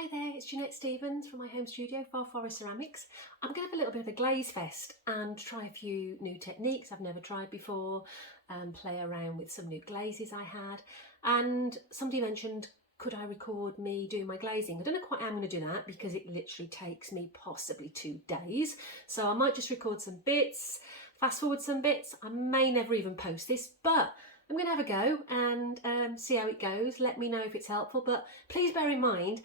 Hi there, it's Jeanette Stevens from my home studio, Far Forest Ceramics. I'm going to have a little bit of a Glaze Fest and try a few new techniques I've never tried before, play around with some new glazes I had. And somebody mentioned, could I record me doing my glazing? I don't know quite how I'm going to do that because it literally takes me possibly 2 days. So I might just record some bits, fast forward some bits. I may never even post this, but I'm going to have a go and see how it goes. Let me know if it's helpful, but please bear in mind,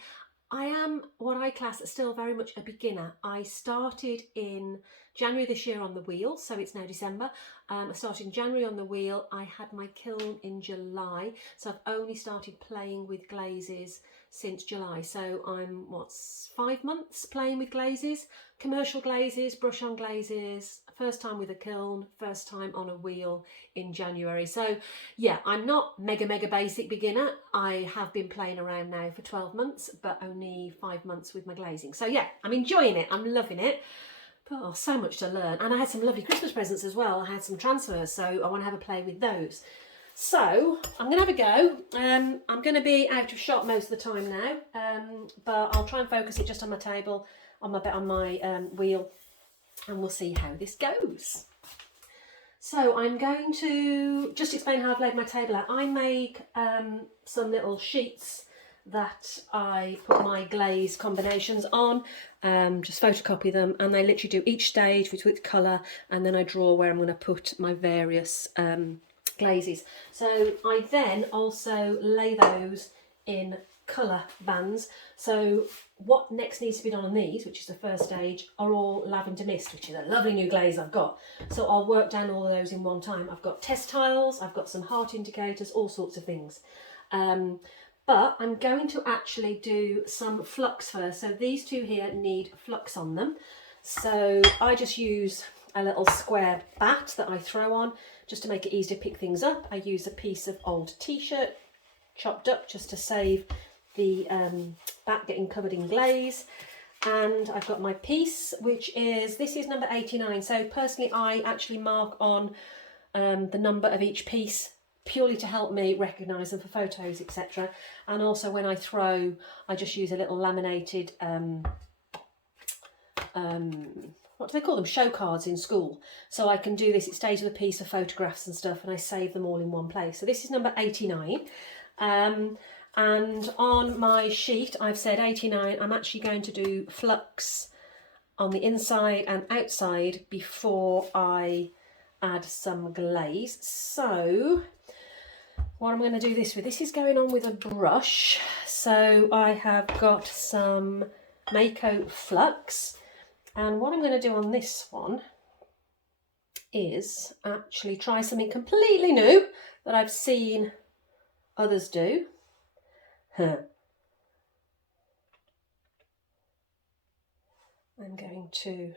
I am what I class as still very much a beginner. I started in January this year on the wheel, so it's now December. I started in January on the wheel. I had my kiln in July, so I've only started playing with glazes since July. So I'm, 5 months playing with glazes, commercial glazes, brush on glazes, first time with a kiln, first time on a wheel in January. So yeah, I'm not mega basic beginner. I have been playing around now for 12 months, but only 5 months with my glazing. So yeah, I'm enjoying it. I'm loving it. But oh, so much to learn. And I had some lovely Christmas presents as well. I had some transfers, so I want to have a play with those. So I'm going to have a go. I'm going to be out of shot most of the time now, but I'll try and focus it just on my table, on my wheel, and we'll see how this goes. So I'm going to just explain how I've laid my table out. I make some little sheets that I put my glaze combinations on, just photocopy them, and they literally do each stage with colour, and then I draw where I'm going to put my various glazes. So I then also lay those in colour bands. So what next needs to be done on these, which is the first stage, are all lavender mist, which is a lovely new glaze I've got. So I'll work down all of those in one time. I've got test tiles, I've got some heart indicators, all sorts of things. But I'm going to actually do some flux first. So these two here need flux on them. So I just use a little square bat that I throw on just to make it easy to pick things up. I use a piece of old t-shirt chopped up just to save the bat getting covered in glaze. And I've got my piece, this is number 89. So personally, I actually mark on the number of each piece purely to help me recognise them for photos, etc. And also when I throw, I just use a little laminated, what do they call them? Show cards in school. So I can do this, it stays with a piece of photographs and stuff, and I save them all in one place. So this is number 89. And on my sheet, I've said 89, I'm actually going to do flux on the inside and outside before I add some glaze. So what I'm going to do this with, this is going on with a brush. So I have got some Mako Flux, and what I'm going to do on this one is actually try something completely new that I've seen others do. I'm going to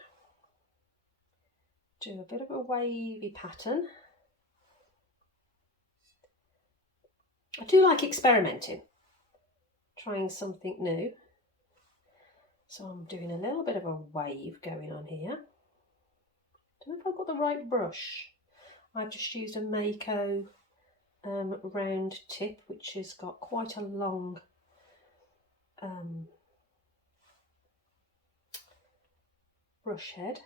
do a bit of a wavy pattern. I do like experimenting, trying something new. So I'm doing a little bit of a wave going on here. Don't know if I've got the right brush. I've just used a Mako round tip, which has got quite a long brush head.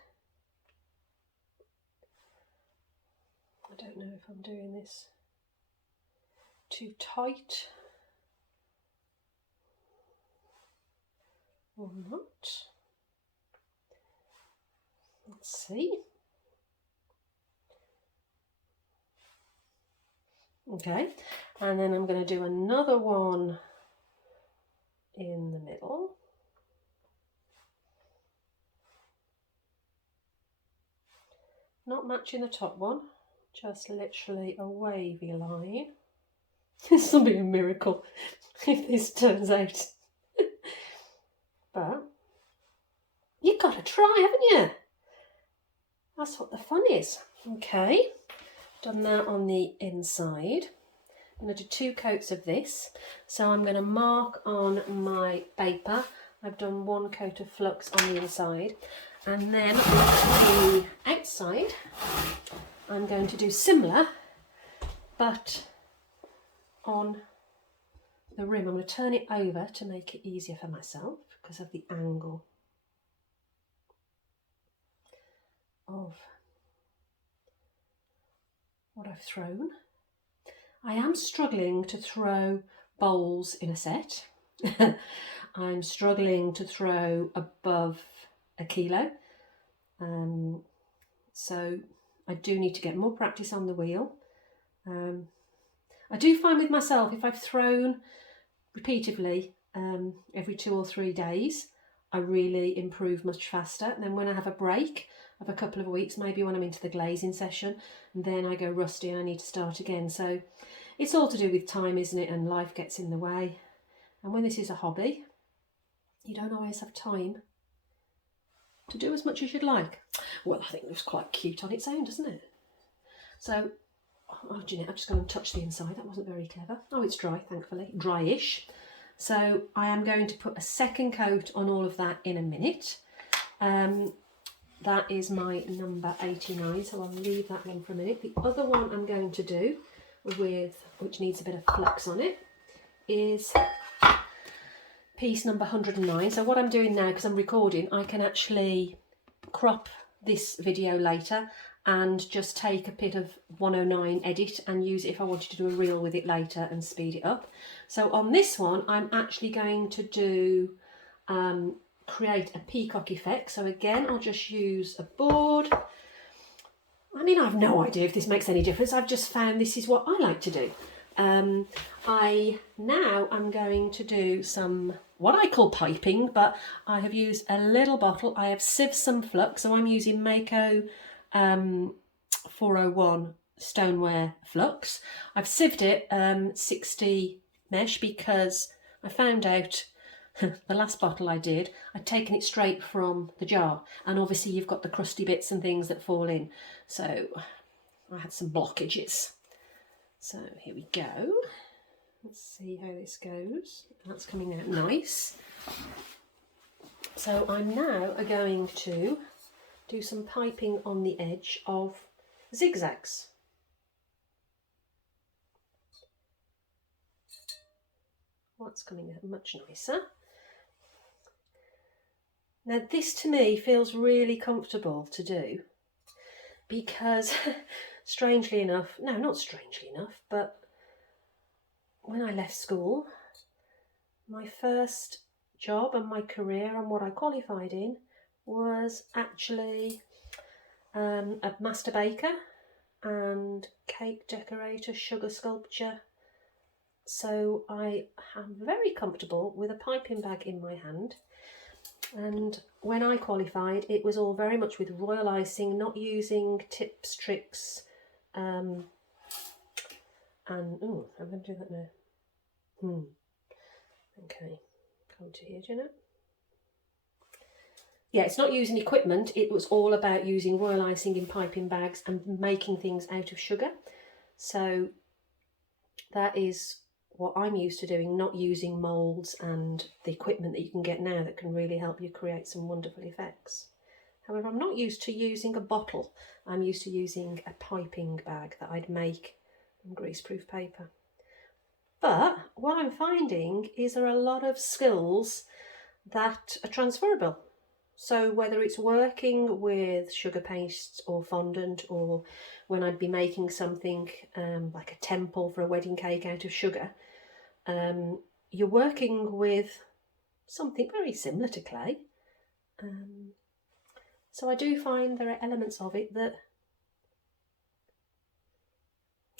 I don't know if I'm doing this too tight or not. Let's see. Okay, and then I'm going to do another one in the middle. Not matching the top one, just literally a wavy line. This will be a miracle if this turns out. But you've got to try, haven't you? That's what the fun is. Okay, done that on the inside. I'm going to do 2 coats of this. So I'm going to mark on my paper. I've done 1 coat of flux on the inside. And then on the outside, I'm going to do similar, but on the rim. I'm going to turn it over to make it easier for myself because of the angle of what I've thrown. I am struggling to throw bowls in a set. I'm struggling to throw above a kilo. So I do need to get more practice on the wheel. I do find with myself, if I've thrown repeatedly every 2 or 3 days, I really improve much faster. And then when I have a break of a couple of weeks, maybe when I'm into the glazing session, and then I go rusty and I need to start again. So it's all to do with time, isn't it? And life gets in the way. And when this is a hobby, you don't always have time to do as much as you'd like. Well, I think it looks quite cute on its own, doesn't it? So, oh, Jeanette, I'm just going to touch the inside. That wasn't very clever. Oh, it's dry, thankfully. Dry-ish. So I am going to put a second coat on all of that in a minute. That is my number 89, so I'll leave that one for a minute. The other one I'm going to do with, which needs a bit of flux on it, is piece number 109. So what I'm doing now, because I'm recording, I can actually crop this video later and just take a bit of 109 edit and use it if I wanted to do a reel with it later and speed it up. So on this one, I'm actually going to do create a peacock effect. So again, I'll just use a board. I mean, I have no idea if this makes any difference. I've just found this is what I like to do. I'm going to do some what I call piping, but I have used a little bottle. I have sieved some flux, so I'm using Mako 401 stoneware flux. I've sieved it 60 mesh because I found out the last bottle I did, I'd taken it straight from the jar, and obviously you've got the crusty bits and things that fall in, so I had some blockages. So here we go. Let's see how this goes. That's coming out nice. So I'm now going to do some piping on the edge of zigzags. That's coming out much nicer. Now this to me feels really comfortable to do because strangely enough, no, not strangely enough, but when I left school, my first job and my career and what I qualified in was actually a master baker and cake decorator, sugar sculpture. So I am very comfortable with a piping bag in my hand. And when I qualified, it was all very much with royal icing, not using tips, tricks, and oh, I'm going to do that now. Okay, come to here, Jenna. Yeah, it's not using equipment. It was all about using royal icing in piping bags and making things out of sugar. So that is what I'm used to doing, not using moulds and the equipment that you can get now that can really help you create some wonderful effects. However, I'm not used to using a bottle. I'm used to using a piping bag that I'd make from greaseproof paper. But what I'm finding is there are a lot of skills that are transferable. So whether it's working with sugar paste or fondant, or when I'd be making something like a temple for a wedding cake out of sugar, you're working with something very similar to clay. So I do find there are elements of it that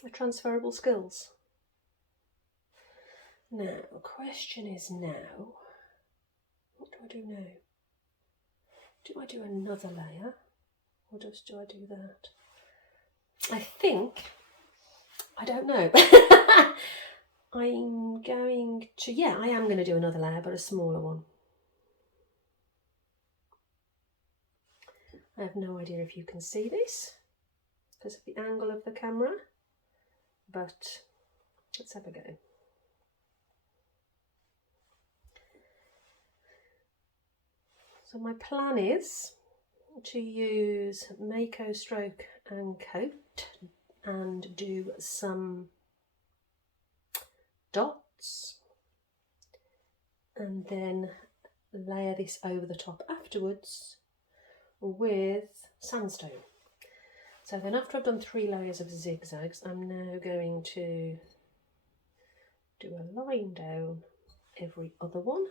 are transferable skills. Now, the question is now, what do I do now? Do I do another layer, or just do I do that? I think, I don't know. I'm going to, yeah, I am going to do another layer, but a smaller one. I have no idea if you can see this because of the angle of the camera, but let's have a go. So my plan is to use Mako Stroke and Coat and do some dots and then layer this over the top afterwards with sandstone. So then after I've done 3 layers of zigzags, I'm now going to do a line down every other one.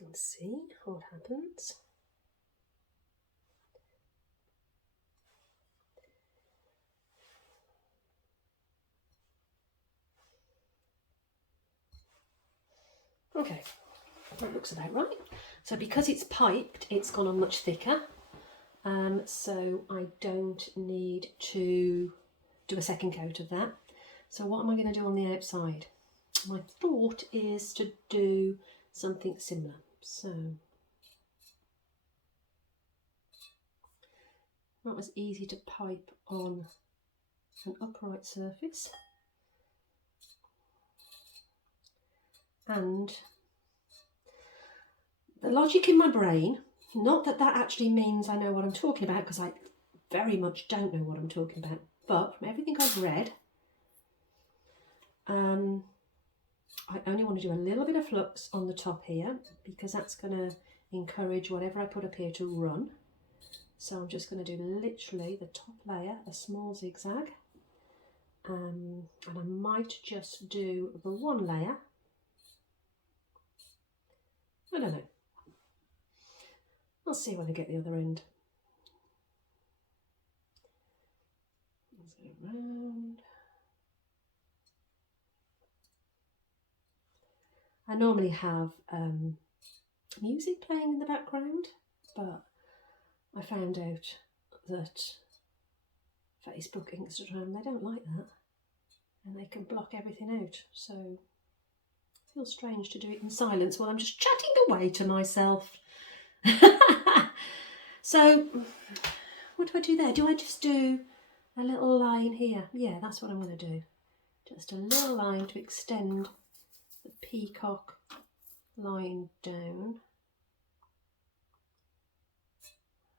And see what happens. Okay, that looks about right. So because it's piped, it's gone on much thicker. So I don't need to do a second coat of that. So what am I going to do on the outside? My thought is to do something similar. So that was easy to pipe on an upright surface. And the logic in my brain, not that that actually means I know what I'm talking about, because I very much don't know what I'm talking about, but from everything I've read, I only want to do a little bit of flux on the top here, because that's going to encourage whatever I put up here to run. So I'm just going to do literally the top layer, a small zigzag, and I might just do the one layer. I don't know. I'll see when I get the other end. Around. I normally have music playing in the background, but I found out that Facebook, Instagram, they don't like that, and they can block everything out, so it feels strange to do it in silence while I'm just chatting away to myself. So what do I do there? Do I just do a little line here? Yeah, that's what I'm going to do. Just a little line to extend the peacock line down.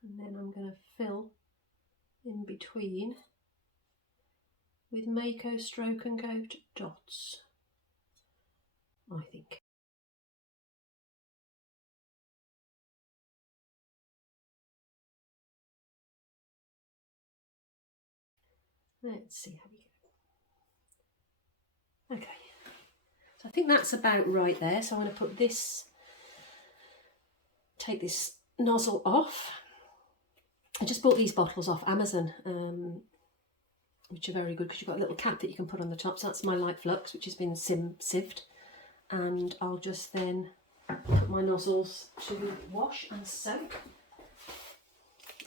And then I'm going to fill in between with Mako stroke and coat dots, I think. Let's see how we go. Okay, so I think that's about right there. So I'm going to put this, take this nozzle off. I just bought these bottles off Amazon, which are very good because you've got a little cap that you can put on the top. So that's my light flux, which has been sieved. And I'll just then put my nozzles to wash and soak.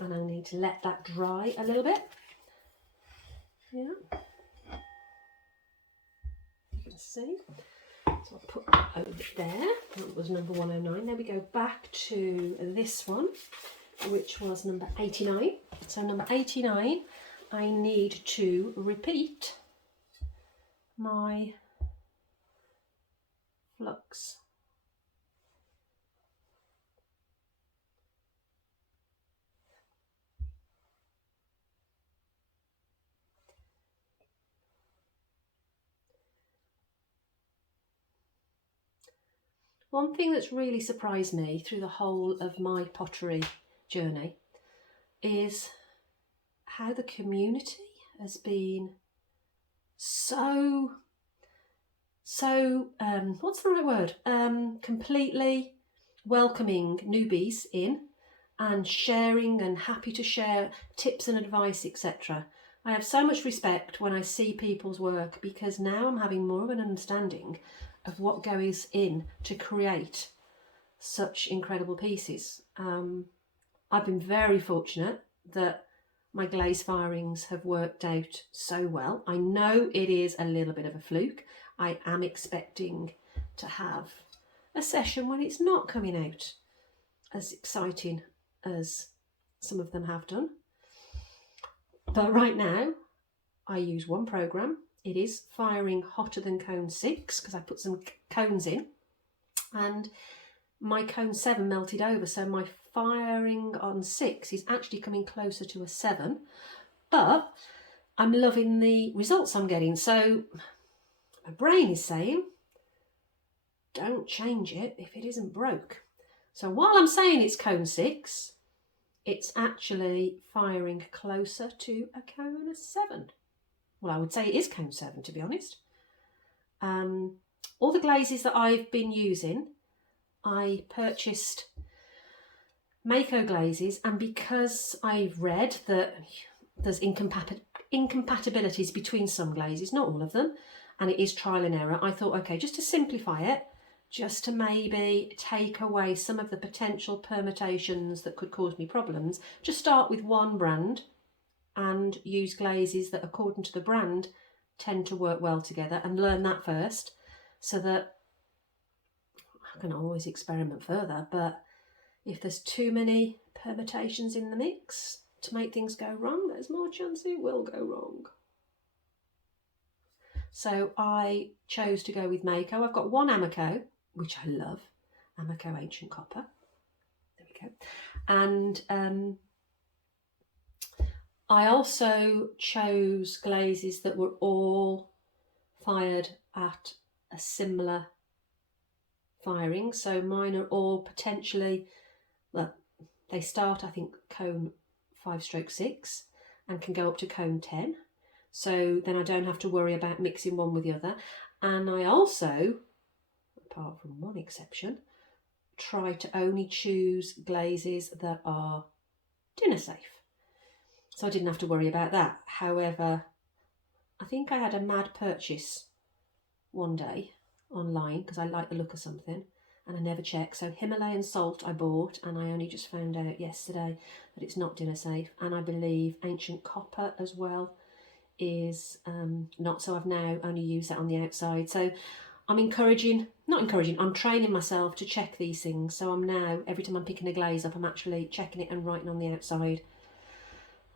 And I need to let that dry a little bit. Yeah, you can see. So I'll put that over there. That was number 109. Then we go back to this one, which was number 89. So number 89, I need to repeat my flux. One thing that's really surprised me through the whole of my pottery journey is how the community has been so what's the right word? Completely welcoming newbies in and sharing and happy to share tips and advice, etc. I have so much respect when I see people's work, because now I'm having more of an understanding of what goes in to create such incredible pieces. I've been very fortunate that my glaze firings have worked out so well. I know it is a little bit of a fluke. I am expecting to have a session when it's not coming out as exciting as some of them have done. But right now, I use one program. It is firing hotter than cone 6 because I put some cones in, and my cone 7 melted over, so my firing on 6 is actually coming closer to a 7. But I'm loving the results I'm getting. So my brain is saying, don't change it if it isn't broke. So while I'm saying it's cone 6, it's actually firing closer to a cone 7. Well, I would say it is cone 7, to be honest. All the glazes that I've been using, I purchased Mako glazes, and because I've read that there's incompatibilities between some glazes, not all of them, and it is trial and error, I thought, okay, just to simplify it, just to maybe take away some of the potential permutations that could cause me problems, just start with one brand and use glazes that, according to the brand, tend to work well together, and learn that first, so that I can always experiment further. But if there's too many permutations in the mix to make things go wrong, there's more chance it will go wrong. So I chose to go with Mako. I've got one Mako, which I love, Mako Ancient Copper. There we go. And I also chose glazes that were all fired at a similar firing. So mine are all potentially, well, they start, I think, cone 5/6 and can go up to cone 10. So then I don't have to worry about mixing one with the other. And I also, apart from one exception, try to only choose glazes that are dinner safe. So I didn't have to worry about that. However, I think I had a mad purchase one day online because I like the look of something and I never check. So Himalayan salt I bought, and I only just found out yesterday that it's not dinner safe. And I believe Ancient Copper as well is not. So I've now only used that on the outside. So I'm I'm training myself to check these things. So I'm now, every time I'm picking a glaze up, I'm actually checking it and writing on the outside.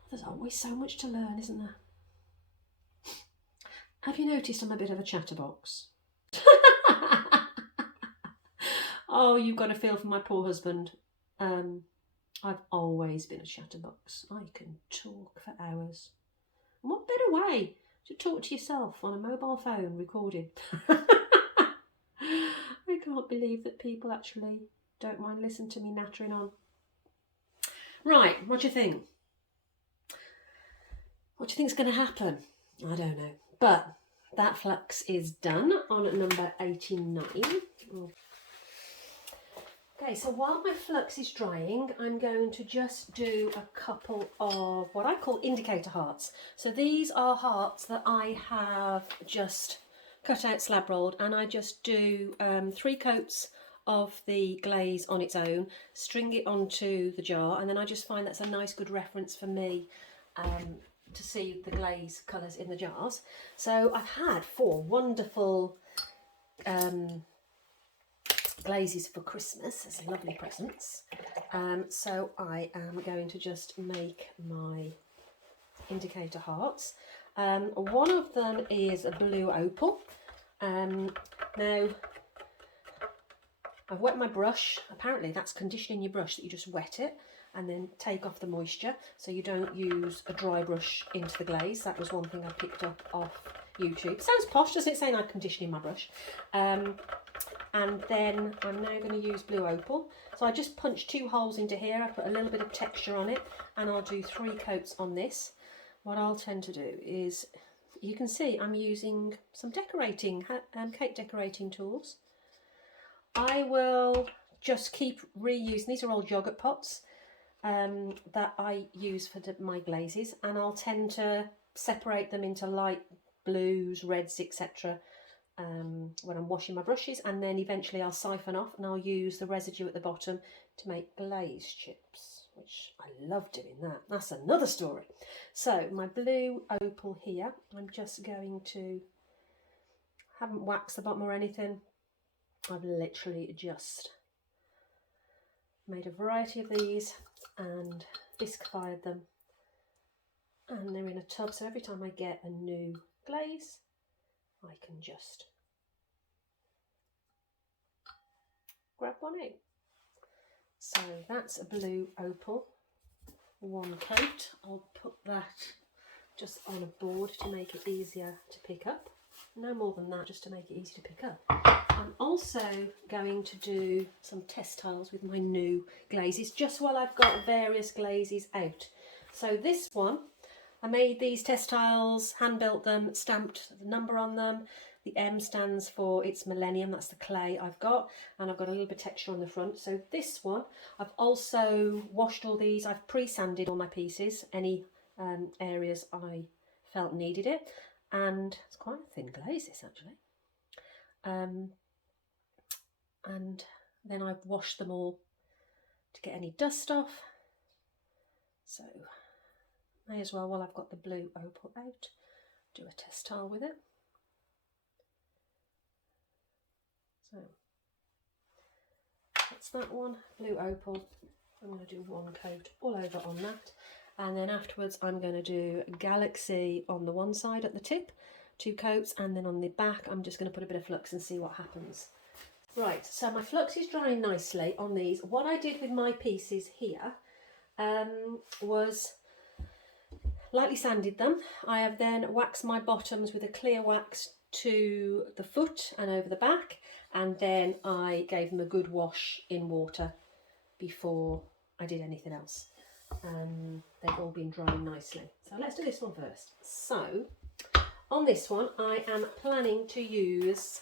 There's always so much to learn, isn't there? Have you noticed I'm a bit of a chatterbox? Oh, you've got to feel for my poor husband. I've always been a chatterbox. I can talk for hours. And what better way to talk to yourself on a mobile phone recording? I can't believe that people actually don't mind listening to me nattering on. Right, what do you think? What do you think's going to happen? I don't know. But that flux is done on number 89. Okay, so while my flux is drying, I'm going to just do a couple of what I call indicator hearts. So these are hearts that I have just cut out, slab rolled, and I just do 3 coats of the glaze on its own, string it onto the jar, and then I just find that's a nice good reference for me to see the glaze colours in the jars. So I've had 4 wonderful glazes for Christmas as lovely presents. So I am going to just make my indicator hearts. One of them is a blue opal. Now I've wet my brush. Apparently that's conditioning your brush, that you just wet it and then take off the moisture, so you don't use a dry brush into the glaze. That was one thing I picked up off YouTube. Sounds posh, doesn't it, saying I'm conditioning my brush? And then I'm now going to use blue opal. So I just punched 2 holes into here. I put a little bit of texture on it, and I'll do 3 coats on this. What I'll tend to do is, you can see I'm using some decorating, cake decorating tools. I will just keep reusing, these are old yogurt pots that I use for my glazes, and I'll tend to separate them into light blues, reds, etc. When I'm washing my brushes, and then eventually I'll siphon off and I'll use the residue at the bottom to make glaze chips, which I love doing that. That's another story. So my blue opal here, I'm just going to, haven't waxed the bottom or anything, I've literally just made a variety of these and disc fired them, and they're in a tub, so every time I get a new glaze I can just grab one out. So that's a blue opal, 1 coat. I'll put that just on a board to make it easier to pick up. No more than that, just to make it easy to pick up. I'm also going to do some test tiles with my new glazes, just while I've got various glazes out. So this one, I made these test tiles, hand built them, stamped the number on them. The M stands for it's Millennium, that's the clay I've got, and I've got a little bit of texture on the front. So this one, I've also washed all these, I've pre-sanded all my pieces, any areas I felt needed it, and it's quite a thin glaze this actually. And then I've washed them all to get any dust off. So may as well, while I've got the blue opal out, do a test tile with it. So that's that one, blue opal. I'm going to do one coat all over on that, and then afterwards I'm going to do Galaxy on the one side at the tip, 2 coats, and then on the back I'm just going to put a bit of flux and see what happens. Right, so my flux is drying nicely on these. What I did with my pieces here was lightly sanded them. I have then waxed my bottoms with a clear wax to the foot and over the back, and then I gave them a good wash in water before I did anything else. They've all been drying nicely. So let's do this one first. So on this one I am planning to use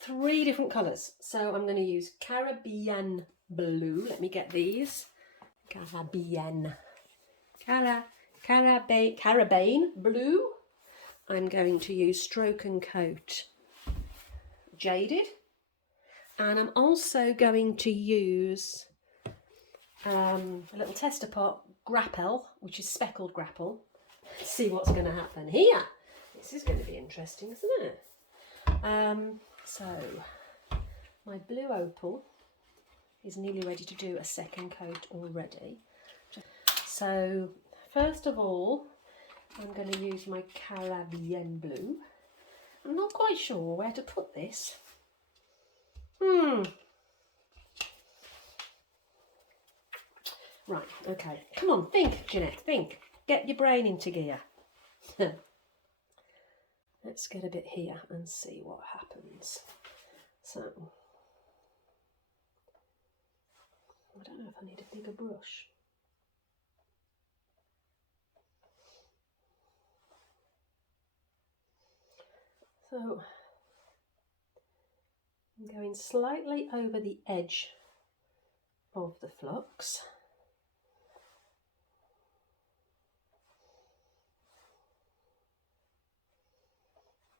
3 different colours. So I'm going to use Caribbean blue. Let me get these. Caribbean blue. I'm going to use Stroke and Coat Jaded, and I'm also going to use a little tester pot grapple, which is speckled grapple. Let's see what's going to happen here. This is going to be interesting, isn't it? So my blue opal is nearly ready to do a second coat already. So first of all, I'm going to use my Caribbean blue. I'm not quite sure where to put this. Right, okay. Come on, think, Jeanette, think. Get your brain into gear. Let's get a bit here and see what happens. So, I don't know if I need a bigger brush. So, I'm going slightly over the edge of the flux.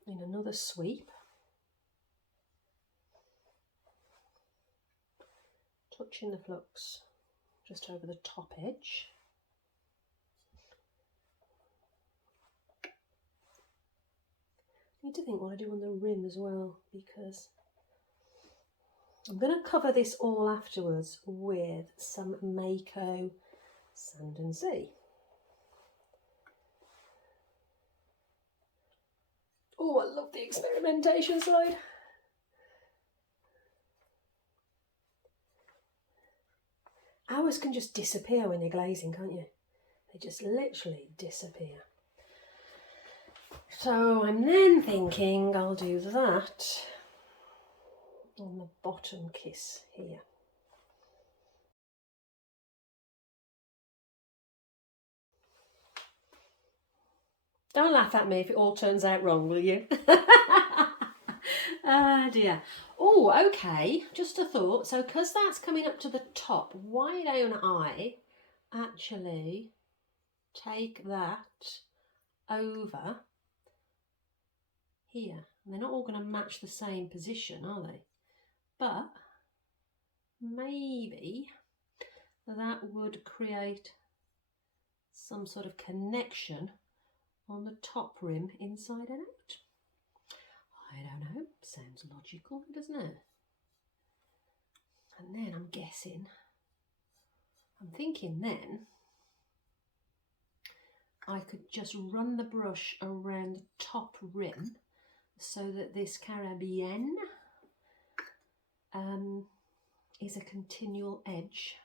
In another sweep, touching the flux just over the top edge. I need to think what I do on the rim as well, because I'm going to cover this all afterwards with some Mako Sand and Sea. Oh, I love the experimentation side. Hours can just disappear when you're glazing, can't you? They just literally disappear. So I'm then thinking I'll do that on the bottom kiss here. Don't laugh at me if it all turns out wrong, will you? Ah dear. Oh, okay, just a thought. So because that's coming up to the top, why don't I actually take that over here? And they're not all going to match the same position, are they? But maybe that would create some sort of connection on the top rim inside and out. I don't know, sounds logical, doesn't it? And then I'm thinking then I could just run the brush around the top rim so that this Caribbean is a continual edge.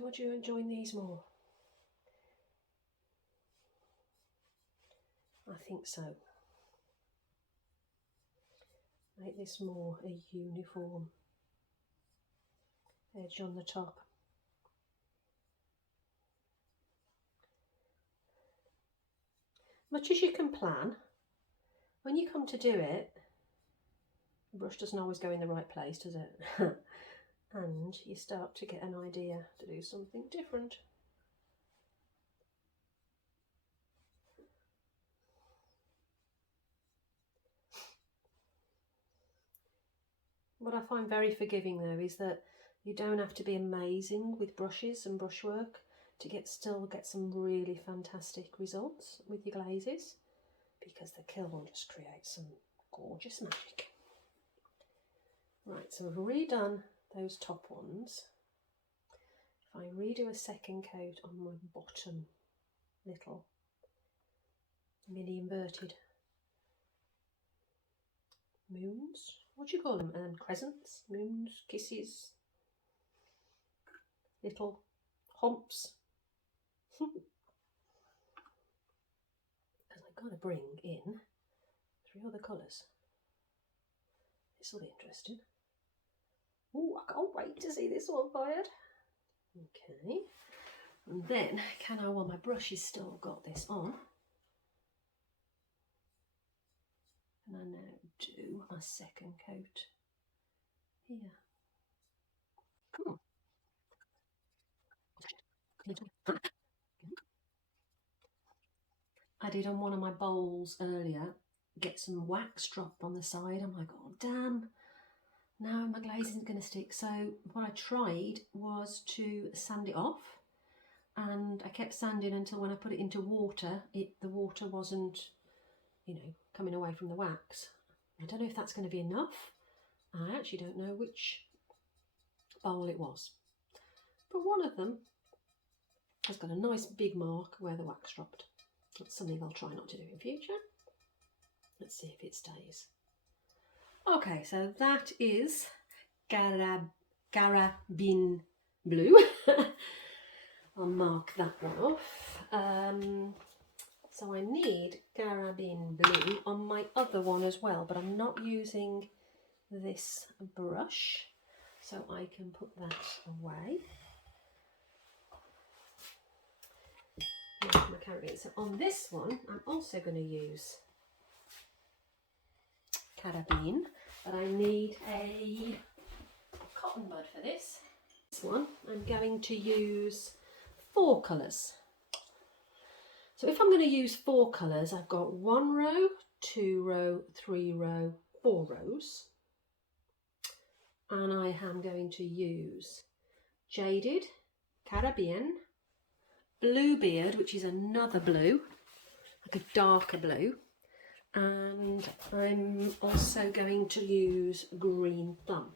Do I enjoy these more? I think so. Make this more a uniform edge on the top. Much as you can plan, when you come to do it, the brush doesn't always go in the right place, does it? And you start to get an idea to do something different. What I find very forgiving though is that you don't have to be amazing with brushes and brushwork to still get some really fantastic results with your glazes, because the kiln just creates some gorgeous magic. Right, so we've redone those top ones. If I redo a second coat on my bottom little mini inverted moons, what do you call them? Crescents, moons, kisses, little humps. Because I've got to bring in 3 other colours. This will be interesting. Oh, I can't wait to see this one fired. Okay, and then while my brush has still got this on, and I now do my second coat here. I did on one of my bowls earlier get some wax dropped on the side. I'm like, oh damn, now my glaze isn't going to stick. So what I tried was to sand it off, and I kept sanding until when I put it into water, the water wasn't, you know, coming away from the wax. I don't know if that's going to be enough. I actually don't know which bowl it was, but one of them has got a nice big mark where the wax dropped. That's something I'll try not to do in future. Let's see if it stays. Okay, so that is Carabin Blue. I'll mark that one off. So I need Carabin Blue on my other one as well, but I'm not using this brush, so I can put that away. My Carabin. So on this one, I'm also going to use Carabin, but I need a cotton bud for this. This one, I'm going to use 4 colours. So if I'm going to use 4 colours, I've got 1 row, 2 row, 3 row, 4 rows. And I am going to use Jaded, Caribbean, Bluebeard, which is another blue, like a darker blue. And I'm also going to use Green Thumb.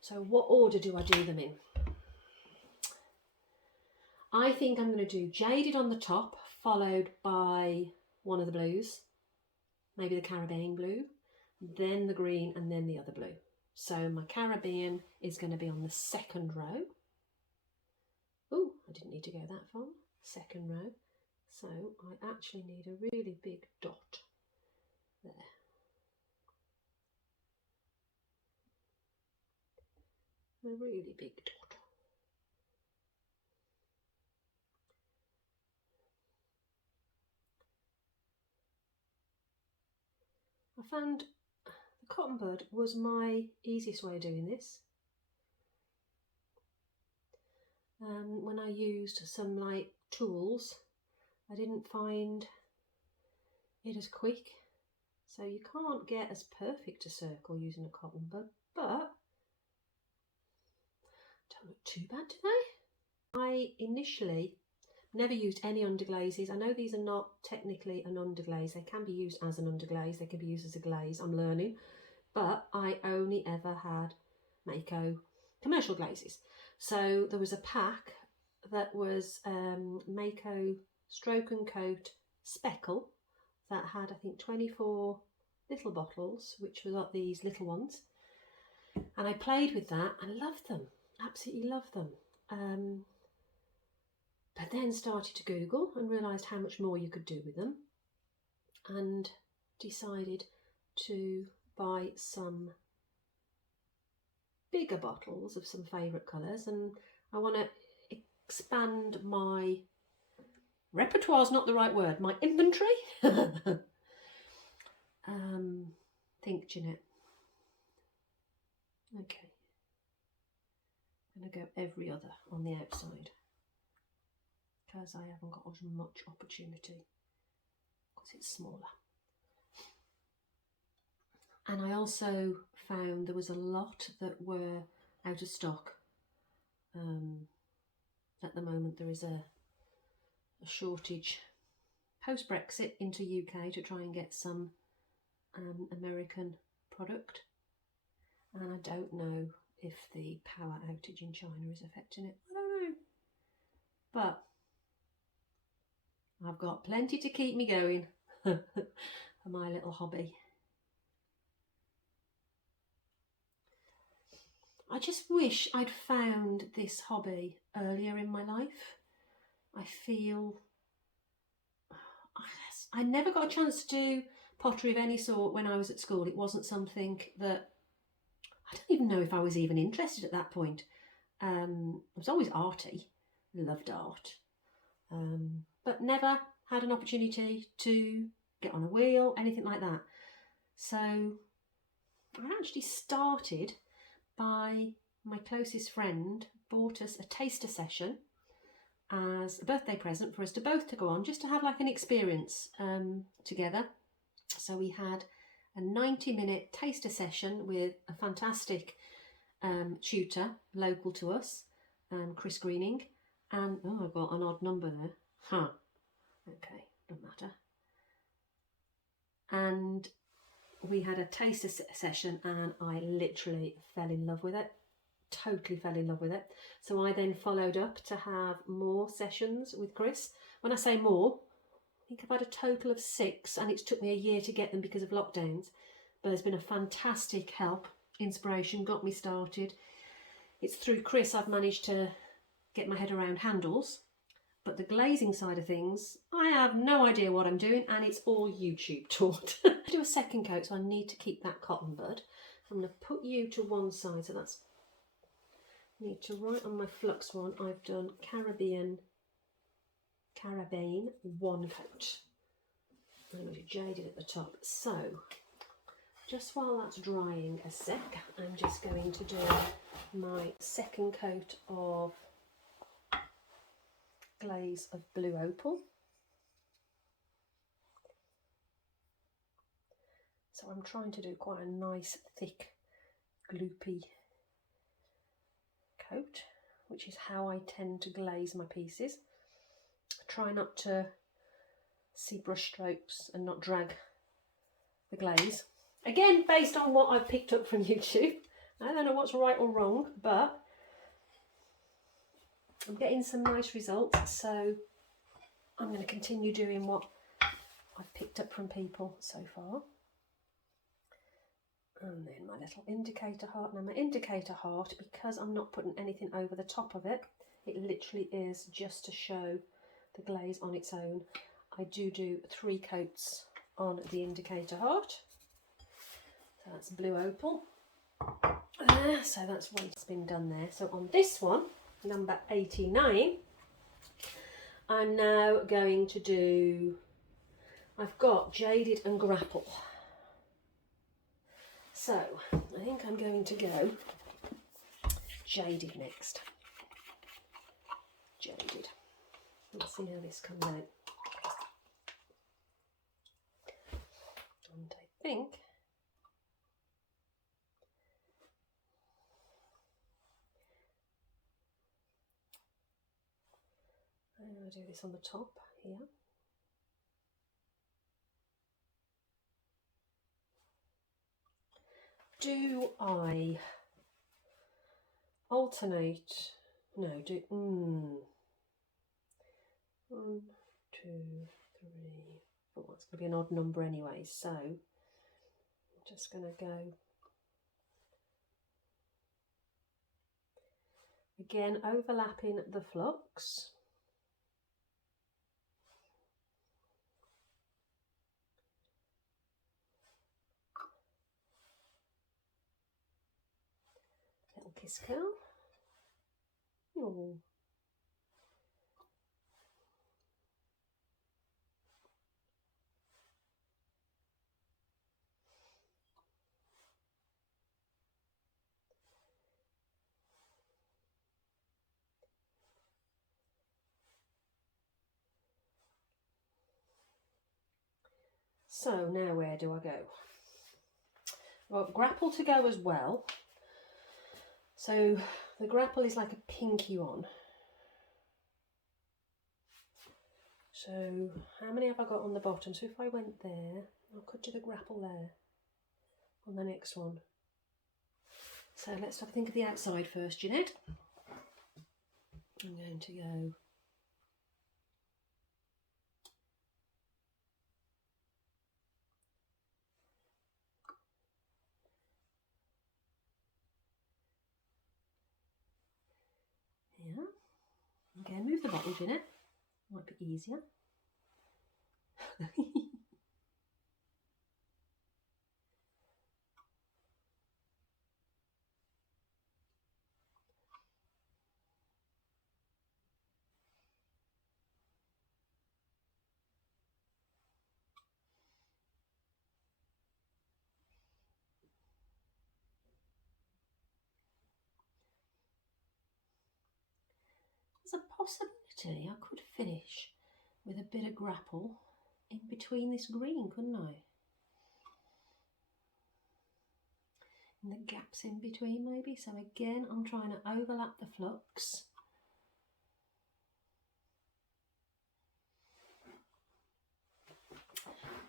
So what order do I do them in? I think I'm going to do Jaded on the top, followed by one of the blues, maybe the Caribbean blue, then the green, and then the other blue. So my Caribbean is going to be on the 2nd row. Oh, I didn't need to go that far. 2nd row. So I actually need a really big dot there. A really big dot. I found the cotton bud was my easiest way of doing this. When I used some like tools, I didn't find it as quick. So you can't get as perfect a circle using a cotton bud, but don't look too bad, do they? I initially never used any underglazes. I know these are not technically an underglaze. They can be used as an underglaze. They can be used as a glaze. I'm learning. But I only ever had Mako commercial glazes. So there was a pack that was Mako Stroke and Coat Speckle that had, I think, 24 little bottles, which were like these little ones. And I played with that and loved them. Absolutely loved them. But then started to Google and realised how much more you could do with them, and decided to buy some bigger bottles of some favourite colours, and I want to expand my repertoire, is not the right word, my inventory. Think, Jeanette. Okay. I'm going to go every other on the outside because I haven't got as much opportunity because it's smaller. And I also found there was a lot that were out of stock. At the moment there is a shortage post-Brexit into UK to try and get some American product, and I don't know if the power outage in China is affecting it. I don't know, but I've got plenty to keep me going for my little hobby. I just wish I'd found this hobby earlier in my life. I feel I never got a chance to do pottery of any sort when I was at school. It wasn't something that, I don't even know if I was even interested at that point. I was always arty, loved art, but never had an opportunity to get on a wheel, anything like that. So I actually started by my closest friend bought us a taster session as a birthday present for us to both to go on, just to have like an experience together. So we had a 90-minute taster session with a fantastic tutor local to us, Chris Greening, and oh, I've got an odd number there. Huh. Okay, doesn't matter. And we had a taster session and I literally fell in love with it. Totally fell in love with it. So I then followed up to have more sessions with Chris. When I say more, I think I've had a total of 6, and it's took me a year to get them because of lockdowns. But it's been a fantastic help, inspiration, got me started. It's through Chris I've managed to get my head around handles, but the glazing side of things, I have no idea what I'm doing, and it's all YouTube taught. I do a second coat, so I need to keep that cotton bud. I'm going to put you to one side, so that's, need to write on my flux one, I've done Caribbean 1 coat. I'm going to jaded at the top. So just while that's drying a sec, I'm just going to do my second coat of glaze of blue opal. So I'm trying to do quite a nice thick gloopy coat, which is how I tend to glaze my pieces. I try not to see brush strokes and not drag the glaze. Again, based on what I've picked up from YouTube. I don't know what's right or wrong, but I'm getting some nice results, so I'm going to continue doing what I've picked up from people so far. And then my little indicator heart. Now my indicator heart, because I'm not putting anything over the top of it, it literally is just to show the glaze on its own. I do 3 coats on the indicator heart. So that's blue opal. So that's what's been done there. So on this one, number 89, I'm now going to do, I've got jaded and grapple. So I think I'm going to go jaded next. Jaded. Let's see how this comes out. And I think I'm going to do this on the top here. Do I alternate? No, do 1, 2, 3, 4. It's going to be an odd number anyway, so I'm just going to go Again, overlapping the flux. Little kiss curl. Oh. So now where do I go? Well, grapple to go as well. So the grapple is like a pinky one. So how many have I got on the bottom? So if I went there, I could do the grapple there on the next one. So let's have a think of the outside first, Jeanette. I'm going to go here. Again, move the bottle, Jeanette. Might be easier. There's a possibility I could finish with a bit of grapple in between this green, couldn't I? In the gaps in between maybe. So again, I'm trying to overlap the flux.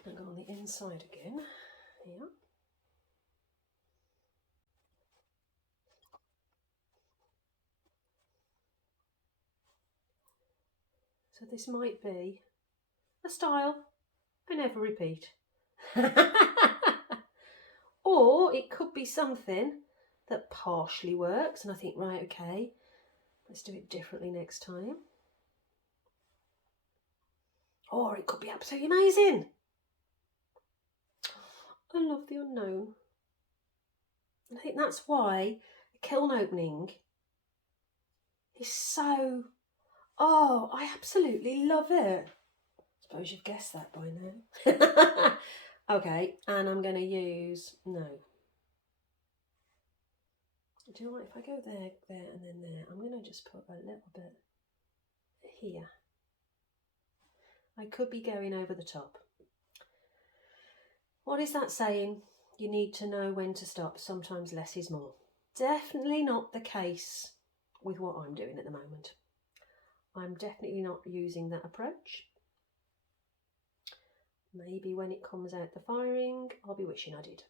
I'll go on the inside again, here. So this might be a style I never repeat. Or it could be something that partially works and I think, right, okay, let's do it differently next time. Or it could be absolutely amazing. I love the unknown. And I think that's why a kiln opening is so, oh, I absolutely love it. I suppose you've guessed that by now. Okay, and I'm going to use, no. Do you know what, if I go there, there and then there, I'm going to just put a little bit here. I could be going over the top. What is that saying? You need to know when to stop. Sometimes less is more. Definitely not the case with what I'm doing at the moment. I'm definitely not using that approach. Maybe when it comes out the firing, I'll be wishing I did.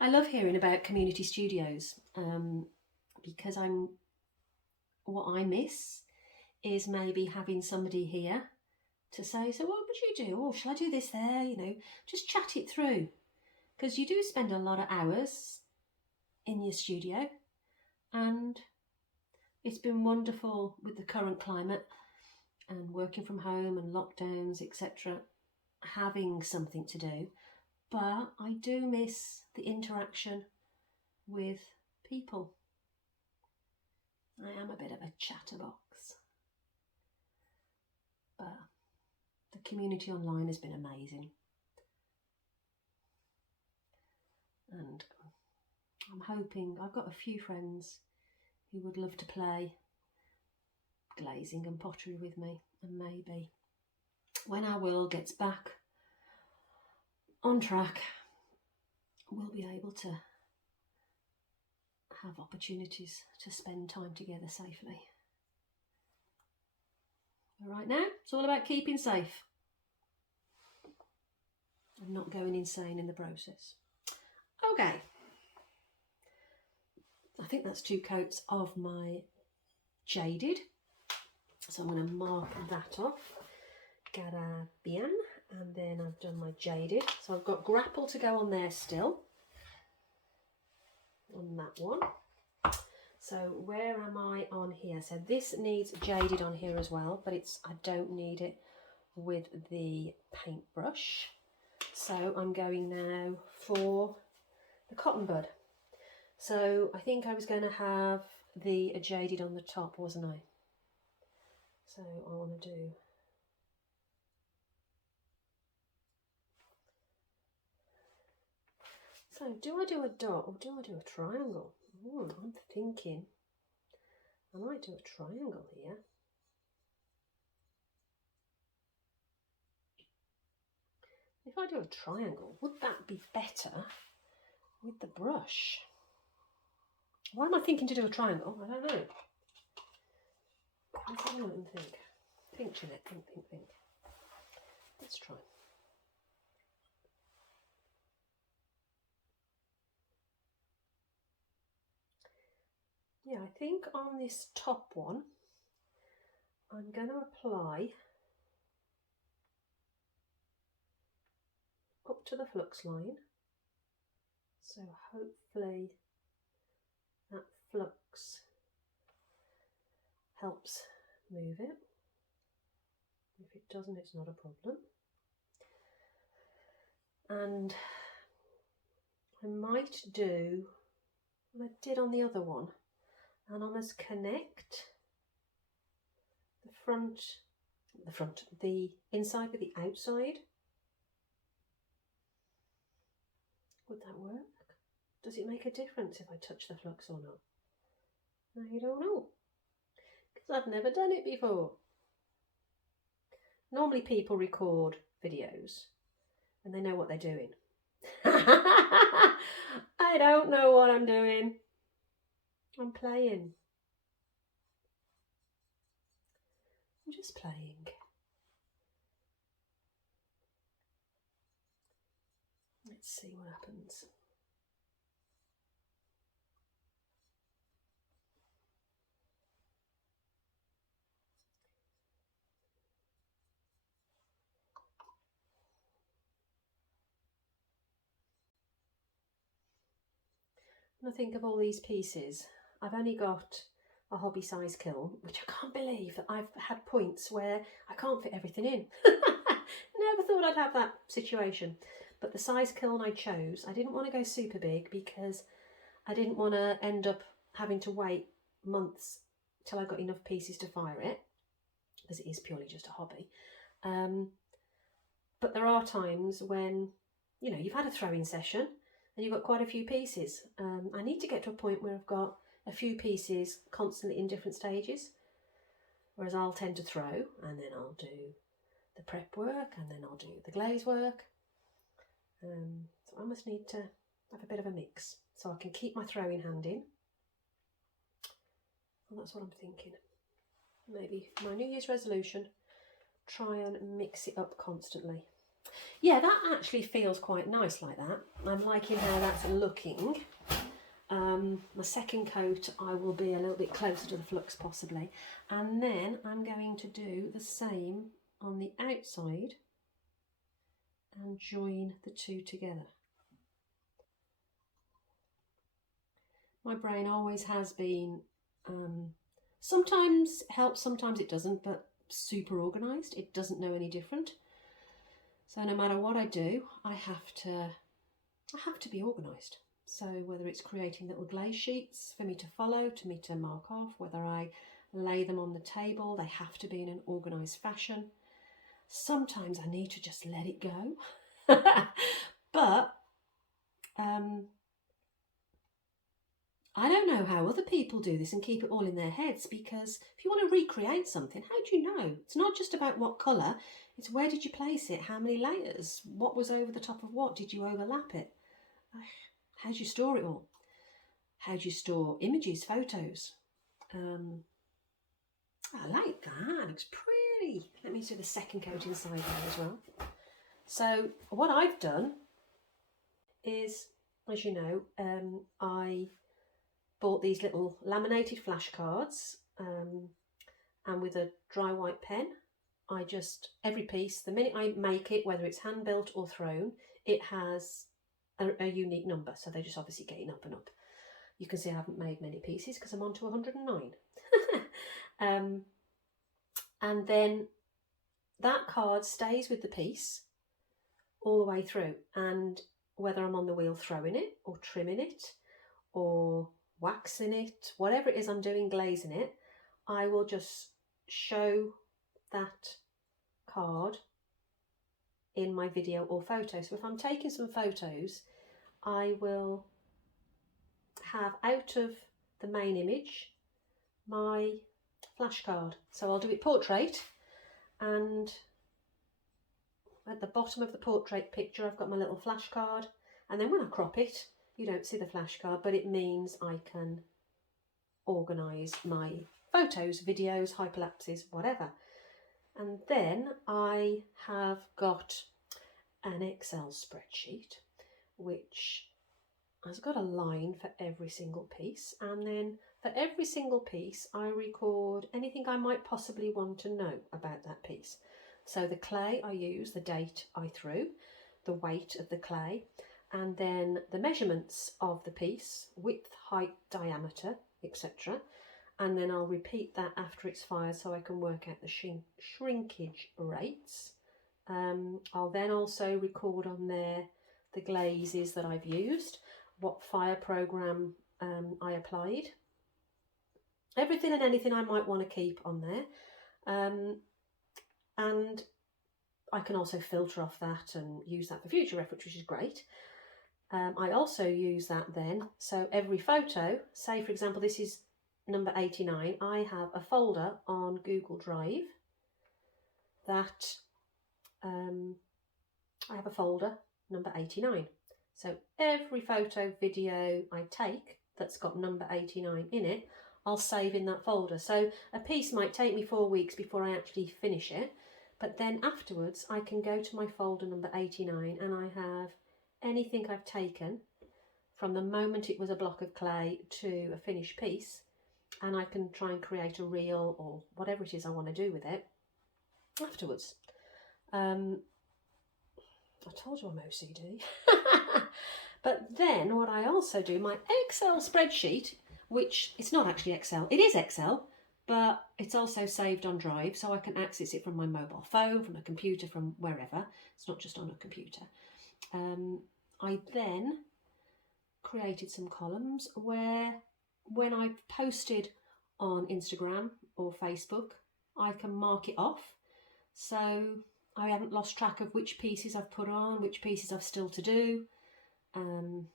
I love hearing about community studios because what I miss is maybe having somebody here to say, so what would you do? Oh, shall I do this there? You know, just chat it through. Because you do spend a lot of hours in your studio and it's been wonderful with the current climate and working from home and lockdowns, etc., having something to do. But I do miss the interaction with people. I am a bit of a chatterbox. But the community online has been amazing. And I'm hoping, I've got a few friends who would love to play glazing and pottery with me, and maybe when our world gets back on track, we'll be able to have opportunities to spend time together safely. But right now, it's all about keeping safe and not going insane in the process. Okay, I think that's 2 coats of my jaded. So I'm going to mark that off. Cara bien. And then I've done my jaded. So I've got grapple to go on there still, on that one. So where am I on here? So this needs jaded on here as well, but I don't need it with the paintbrush. So I'm going now for the cotton bud. So I think I was going to have the jaded on the top, wasn't I? So I want to do so do I do a dot or do I do a triangle? I'm thinking I might do a triangle here. If I do a triangle, would that be better with the brush? Why am I thinking to do a triangle? I don't know. Let's have a look and think. Think, Jeanette, think. Let's try. Yeah, I think on this top one, I'm going to apply up to the flux line. So hopefully that flux helps move it. If it doesn't, it's not a problem. And I might do what I did on the other one and almost connect the inside with the outside. Would that work? Does it make a difference if I touch the flux or not? I don't know, because I've never done it before. Normally people record videos and they know what they're doing. I don't know what I'm doing. I'm playing. I'm just playing. Let's see what happens. When I think of all these pieces, I've only got a hobby size kiln, which I can't believe that I've had points where I can't fit everything in. Never thought I'd have that situation. But the size kiln I chose, I didn't want to go super big because I didn't want to end up having to wait months till I got enough pieces to fire it, because it is purely just a hobby. But there are times when, you know, you've had a throwing session and you've got quite a few pieces. I need to get to a point where I've got a few pieces constantly in different stages, whereas I'll tend to throw and then I'll do the prep work and then I'll do the glaze work. So I must need to have a bit of a mix so I can keep my throwing hand in. And that's what I'm thinking. Maybe my New Year's resolution, try and mix it up constantly. Yeah, that actually feels quite nice like that. I'm liking how that's looking. My second coat, I will be a little bit closer to the flux possibly. And then I'm going to do the same on the outside and join the two together. My brain always has been, sometimes helps, sometimes it doesn't, but super organised. It doesn't know any different. So no matter what I do, I have to be organised. So whether it's creating little glaze sheets for me to follow, to me to mark off, whether I lay them on the table, they have to be in an organised fashion. Sometimes I need to just let it go. But I don't know how other people do this and keep it all in their heads, because if you want to recreate something, how do you know? It's not just about what colour, it's where did you place it, how many layers, what was over the top of what, did you overlap it? How do you store it all? How do you store images, photos? I like that, looks pretty. Let me do the second coat inside there as well. So what I've done is, as you know, I bought these little laminated flashcards and with a dry white pen every piece, the minute I make it, whether it's hand built or thrown, it has a unique number. So they're just obviously getting up and up. You can see I haven't made many pieces because I'm on to 109. And then that card stays with the piece all the way through. And whether I'm on the wheel throwing it or trimming it or waxing it, whatever it is I'm doing, glazing it, I will just show that card in my video or photo. So if I'm taking some photos, I will have out of the main image my flashcard. So I'll do it portrait, and at the bottom of the portrait picture I've got my little flashcard, and then when I crop it you don't see the flashcard, but it means I can organise my photos, videos, hyperlapses, whatever. And then I have got an Excel spreadsheet which has got a line for every single piece, and then for every single piece I record anything I might possibly want to know about that piece. So the clay I use, the date I threw, the weight of the clay, and then the measurements of the piece, width, height, diameter, etc. And then I'll repeat that after it's fired so I can work out the shrinkage rates. I'll then also record on there the glazes that I've used, what fire program I applied, everything and anything I might want to keep on there. And I can also filter off that and use that for future reference, which is great. I also use that then, so every photo, say for example this is number 89, I have a folder on Google Drive that I have a folder number 89. So every photo, video I take that's got number 89 in it, I'll save in that folder. So a piece might take me 4 weeks before I actually finish it, but then afterwards I can go to my folder number 89 and I have anything I've taken from the moment it was a block of clay to a finished piece, and I can try and create a reel or whatever it is I want to do with it afterwards. I told you I'm OCD. But then what I also do, my Excel spreadsheet, which it's not actually Excel, it is Excel, but it's also saved on Drive, so I can access it from my mobile phone, from a computer, from wherever. It's not just on a computer. I then created some columns where when I've posted on Instagram or Facebook, I can mark it off. So I haven't lost track of which pieces I've put on, which pieces I've still to do. And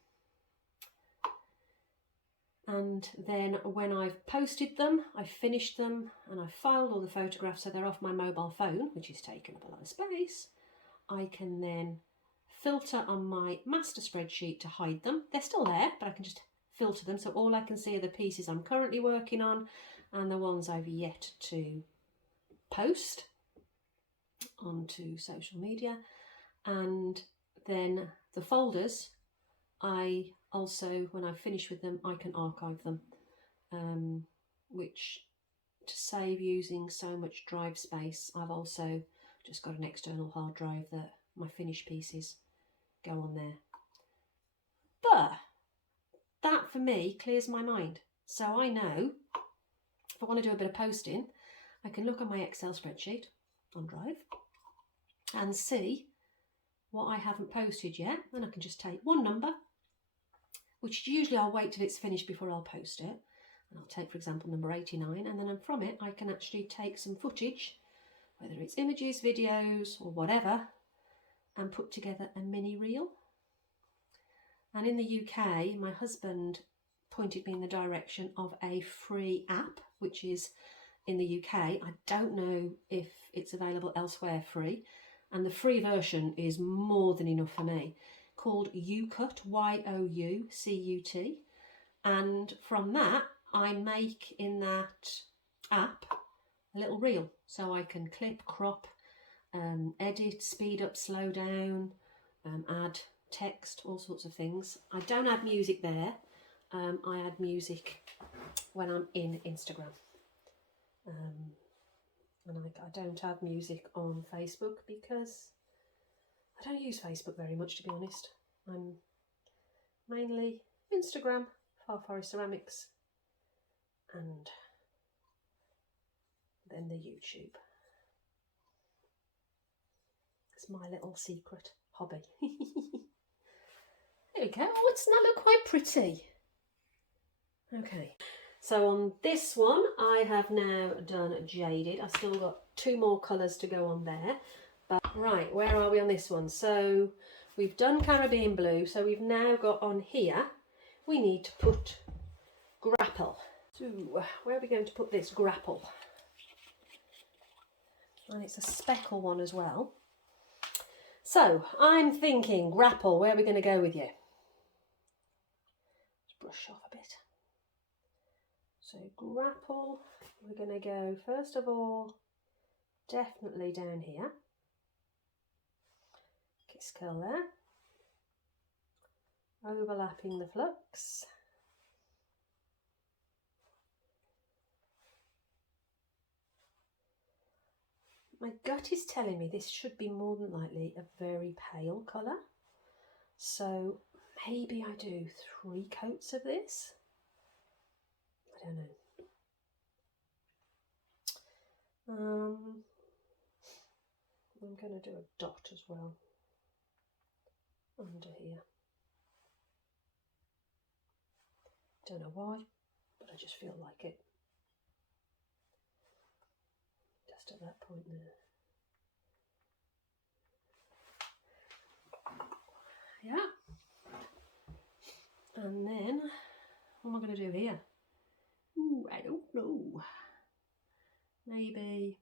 then when I've posted them, I've finished them and I've filed all the photographs so they're off my mobile phone, which is taking up a lot of space, I can then filter on my master spreadsheet to hide them. They're still there, but I can just filter them, so all I can see are the pieces I'm currently working on and the ones I've yet to post onto social media. And then the folders, I also, when I've finished with them, I can archive them, which, to save using so much drive space, I've also just got an external hard drive that my finished pieces go on there. But that for me clears my mind. So I know if I want to do a bit of posting, I can look on my Excel spreadsheet on Drive and see what I haven't posted yet. And I can just take one number, which usually I'll wait till it's finished before I'll post it. And I'll take, for example, number 89, and then from it I can actually take some footage, whether it's images, videos or whatever, and put together a mini reel. And in the UK, my husband pointed me in the direction of a free app, which is in the UK. I don't know if it's available elsewhere free. And the free version is more than enough for me, called Youcut, Y-O-U-C-U-T. And from that, I make in that app a little reel. So I can clip, crop, edit, speed up, slow down, add text, all sorts of things. I don't add music there. I add music when I'm in Instagram. And I don't have music on Facebook because I don't use Facebook very much, to be honest. I'm mainly Instagram, Far Forest Ceramics, and then the YouTube. It's my little secret hobby. There we go. Oh, doesn't that look quite pretty? Okay. So on this one, I have now done jaded. I've still got 2 more colours to go on there. But right, where are we on this one? So we've done Caribbean blue. So we've now got on here, we need to put grapple. So where are we going to put this grapple? And it's a speckle one as well. So I'm thinking grapple, where are we going to go with you? Let's brush off a bit. So grapple, we're going to go first of all, definitely down here. Kiss curl there. Overlapping the flux. My gut is telling me this should be more than likely a very pale colour. So maybe I do 3 coats of this. I don't know. I'm going to do a dot as well under here. Don't know why, but I just feel like it. Just at that point there. Yeah. And then, what am I going to do here? Ooh, I don't know. Maybe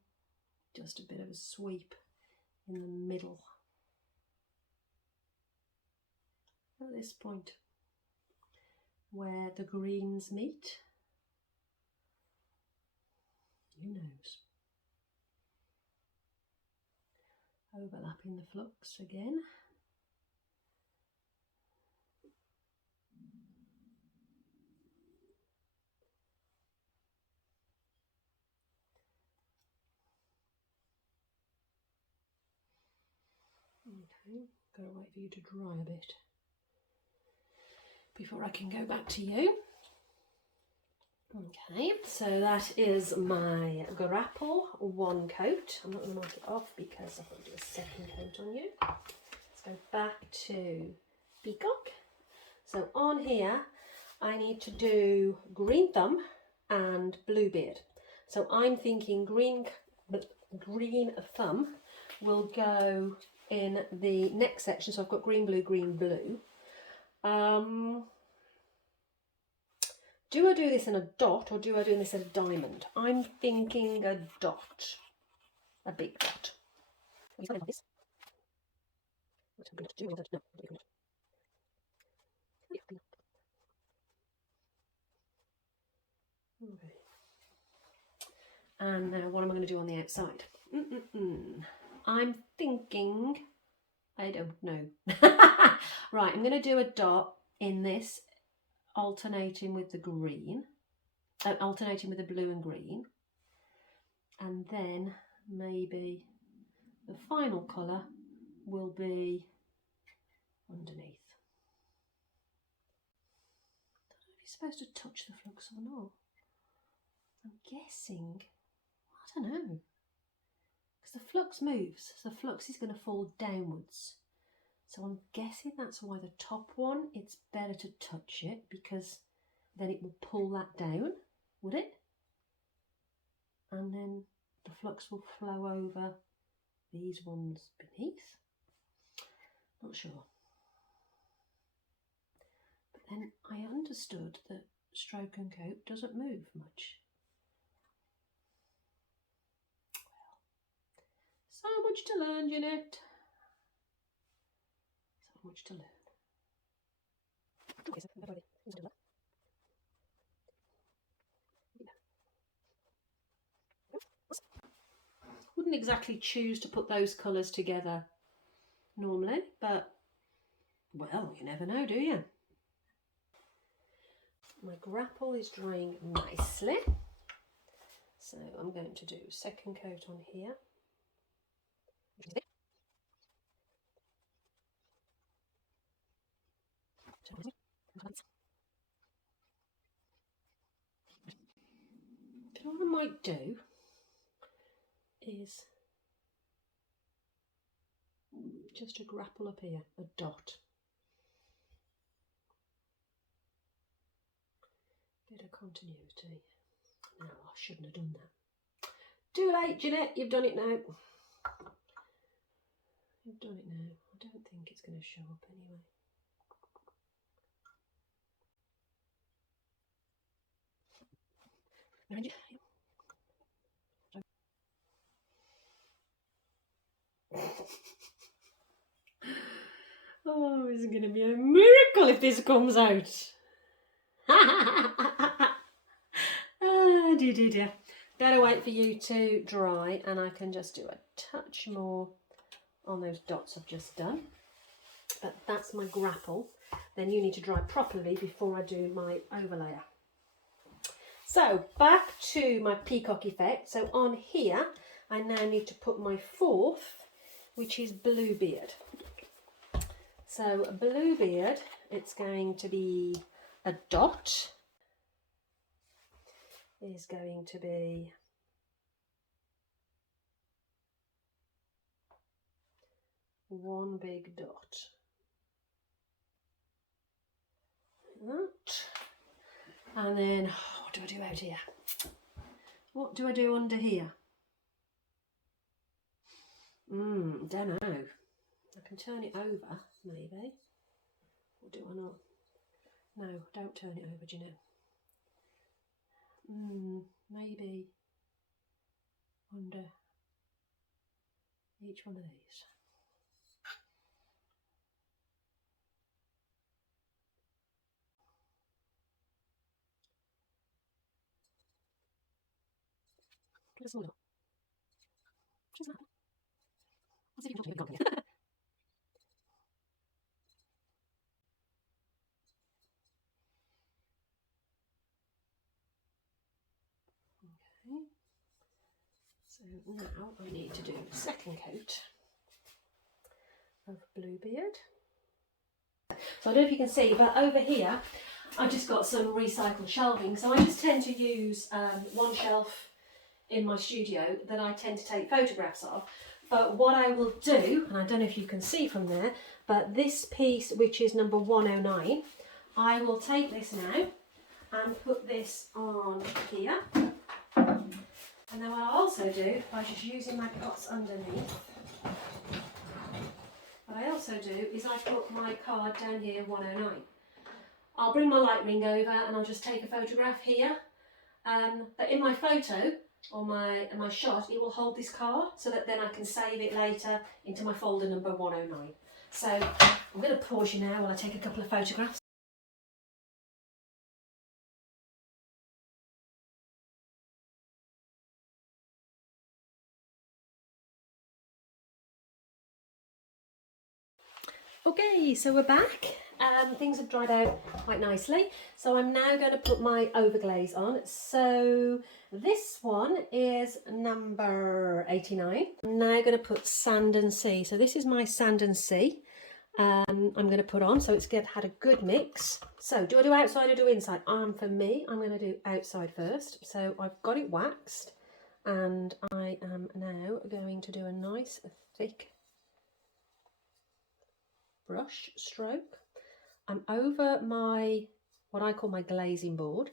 just a bit of a sweep in the middle. At this point, where the greens meet. Who knows? Overlapping the flux again. Okay, gotta wait for you to dry a bit before I can go back to you. Okay, so that is my grapple 1 coat. I'm not going to mark it off because I've got to do a 2nd coat on you. Let's go back to peacock. So on here, I need to do green thumb and bluebeard. So I'm thinking green thumb will go in the next section. So I've got green, blue, green, blue. Do I do this in a dot or do I do this in a diamond? I'm thinking a dot, a big dot. What I'm going to do, okay. And now what am I going to do on the outside? I'm thinking, I don't know. Right, I'm going to do a dot in this, alternating with the green, alternating with the blue and green, and then maybe the final colour will be underneath. I don't know if you're supposed to touch the flux or not. I'm guessing, I don't know, because the flux moves, so the flux is going to fall downwards. So I'm guessing that's why the top one, it's better to touch it because then it will pull that down, would it? And then the flux will flow over these ones beneath. Not sure. But then I understood that stroke and coat doesn't move much. Well, so much to learn, Jeanette. So much to learn. Wouldn't exactly choose to put those colours together normally, but well, you never know, do you? My grapple is drying nicely, So I'm going to do second coat on here. But what I might do is just a grapple up here, a dot. Bit of continuity. No, I shouldn't have done that. Too late, Jeanette, you've done it now. You've done it now. I don't think it's going to show up anyway. Oh, it's going to be a miracle if this comes out. Oh, dear. Better wait for you to dry, and I can just do a touch more on those dots I've just done. But that's my grapple. Then you need to dry properly before I do my overlayer. So back to my peacock effect. So on here, I now need to put my fourth, which is Bluebeard. So Bluebeard, it's going to be a dot. Is going to be one big dot. Like that. And then, what do I do out here? What do I do under here? Don't know. I can turn it over, maybe. Or do I not? No, don't turn it over, do you know? Maybe under each one of these. Give us a little. Just that. Let's see if you can talk to me. Okay. So now I need to do a second coat of Bluebeard. So I don't know if you can see, but over here I've just got some recycled shelving. So I just tend to use one shelf in my studio that I tend to take photographs of. But what I will do, and I don't know if you can see from there, but this piece, which is number 109, I will take this now and put this on here. And then what I'll also do, by just using my pots underneath, what I also do is I put my card down here, 109. I'll bring my light ring over and I'll just take a photograph here. But in my photo, or my shot, it will hold this card so that then I can save it later into my folder number 109. So I'm going to pause you now while I take a couple of photographs. Okay, so we're back. Things have dried out quite nicely. So I'm now going to put my overglaze on. So this one is number 89. I'm now going to put Sand and Sea. So this is my Sand and Sea. I'm going to put on, so it's had a good mix. So do I do outside or do inside? For me, I'm going to do outside first. So I've got it waxed, and I am now going to do a nice thick brush stroke. I'm over my, what I call my glazing board.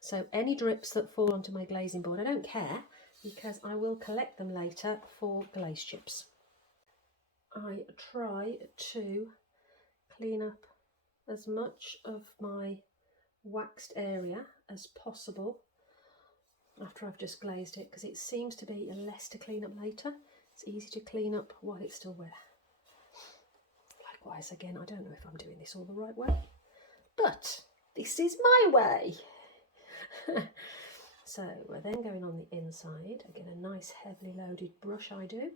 So any drips that fall onto my glazing board, I don't care, because I will collect them later for glaze chips. I try to clean up as much of my waxed area as possible after I've just glazed it, because it seems to be less to clean up later. It's easy to clean up while it's still wet. Likewise, again, I don't know if I'm doing this all the right way, but this is my way. So we're then going on the inside. Again, a nice heavily loaded brush I do.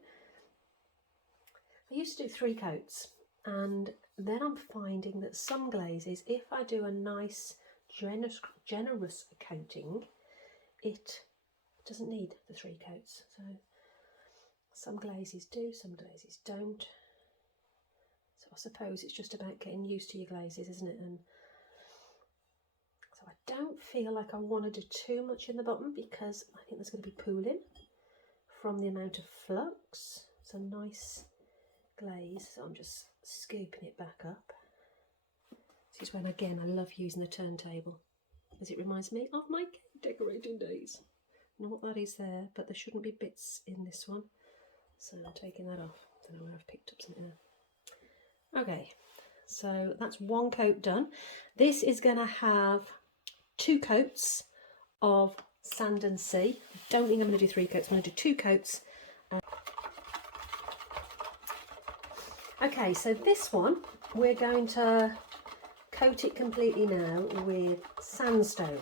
I used to do 3 coats, and then I'm finding that some glazes, if I do a nice generous coating, it doesn't need the 3 coats. So some glazes do, some glazes don't. So I suppose it's just about getting used to your glazes, isn't it? And so I don't feel like I want to do too much in the bottom because I think there's going to be pooling from the amount of flux. It's a nice glaze, so I'm just scooping it back up. This is when, again, I love using the turntable because it reminds me of my cake decorating days. I don't know what that is there, but there shouldn't be bits in this one, so I'm taking that off. I don't know where I've picked up something there. Okay, so that's 1 coat done. This is going to have 2 coats of sand and sea. I don't think I'm going to do 3 coats, I'm going to do 2 coats. Okay, so this one, we're going to coat it completely now with sandstone.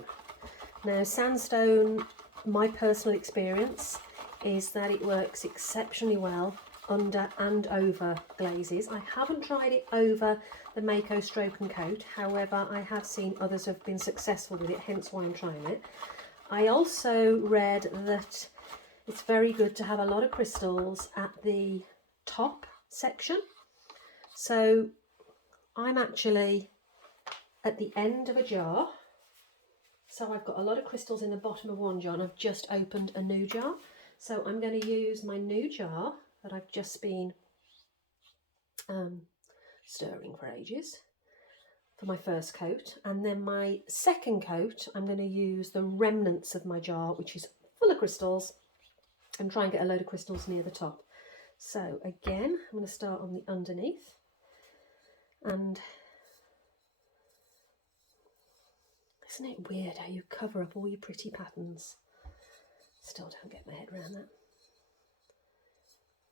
Now, sandstone, my personal experience is that it works exceptionally well under and over glazes. I haven't tried it over the Mako Stroke and Coat, however I have seen others have been successful with it, hence why I'm trying it. I also read that it's very good to have a lot of crystals at the top section. So I'm actually at the end of a jar, so I've got a lot of crystals in the bottom of one jar and I've just opened a new jar. So I'm going to use my new jar that I've just been stirring for ages for my first coat, and then my second coat I'm going to use the remnants of my jar, which is full of crystals, and try and get a load of crystals near the top. So again, I'm going to start on the underneath, and isn't it weird how you cover up all your pretty patterns? Still don't get my head around that.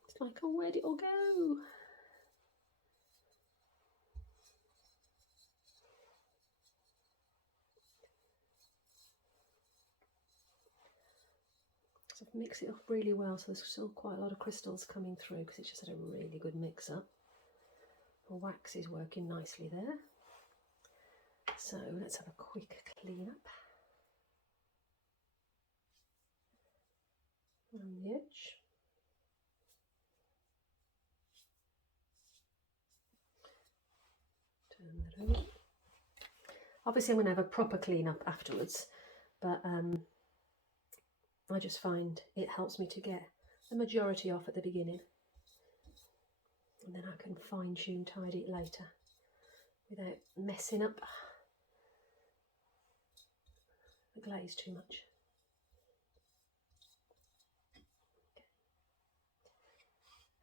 It's like, oh, where'd it all go? So I've mixed it up really well, so there's still quite a lot of crystals coming through because it's just had a really good mix up. The wax is working nicely there. So let's have a quick clean up around the edge. Turn that over. Obviously I'm going to have a proper clean up afterwards, but I just find it helps me to get the majority off at the beginning, and then I can fine tune tidy it later without messing up the glaze too much. Okay.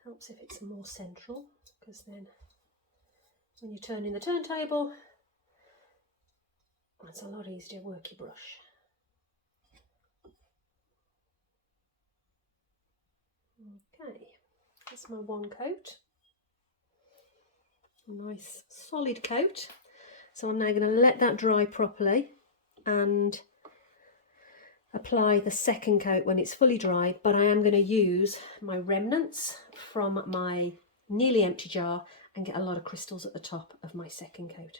Helps if it's more central, because then when you're turning the turntable, it's a lot easier to work your brush. Okay, that's my 1 coat. A nice solid coat. So I'm now going to let that dry properly and apply the second coat when it's fully dried, but I am going to use my remnants from my nearly empty jar and get a lot of crystals at the top of my second coat.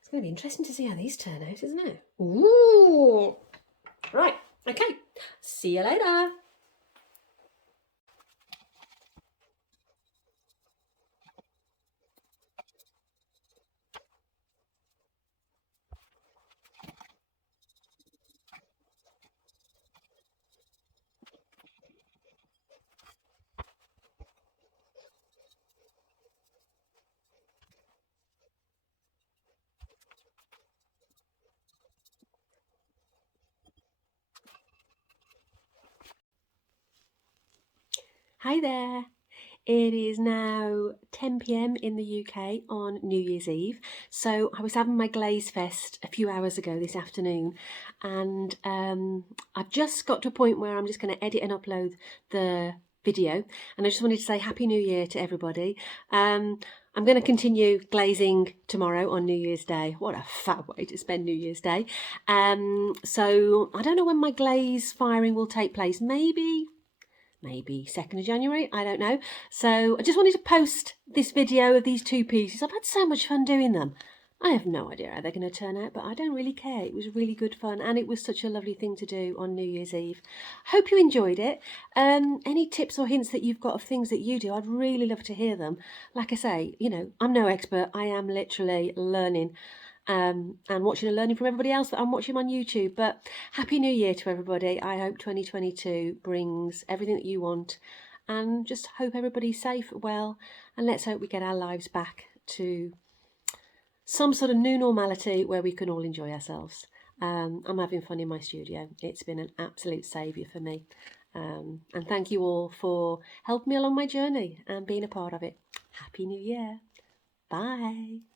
It's going to be interesting to see how these turn out, isn't it? Ooh! Right, okay, see you later. Hi there. It is now 10 p.m. in the UK on New Year's Eve. So I was having my Glaze Fest a few hours ago this afternoon, and I've just got to a point where I'm just going to edit and upload the video, and I just wanted to say Happy New Year to everybody. I'm going to continue glazing tomorrow on New Year's Day. What a fab way to spend New Year's Day. So I don't know when my glaze firing will take place. Maybe 2nd of January, I don't know. So I just wanted to post this video of these 2 pieces. I've had so much fun doing them. I have no idea how they're going to turn out, but I don't really care. It was really good fun, and it was such a lovely thing to do on New Year's Eve. Hope you enjoyed it. Any tips or hints that you've got of things that you do, I'd really love to hear them. Like I say, you know, I'm no expert. I am literally learning and watching and learning from everybody else that I'm watching on YouTube. But Happy New Year to everybody. I hope 2022 brings everything that you want, and just hope everybody's safe, well, and let's hope we get our lives back to some sort of new normality where we can all enjoy ourselves. I'm having fun in my studio. It's been an absolute saviour for me. And thank you all for helping me along my journey and being a part of it. Happy New Year. Bye.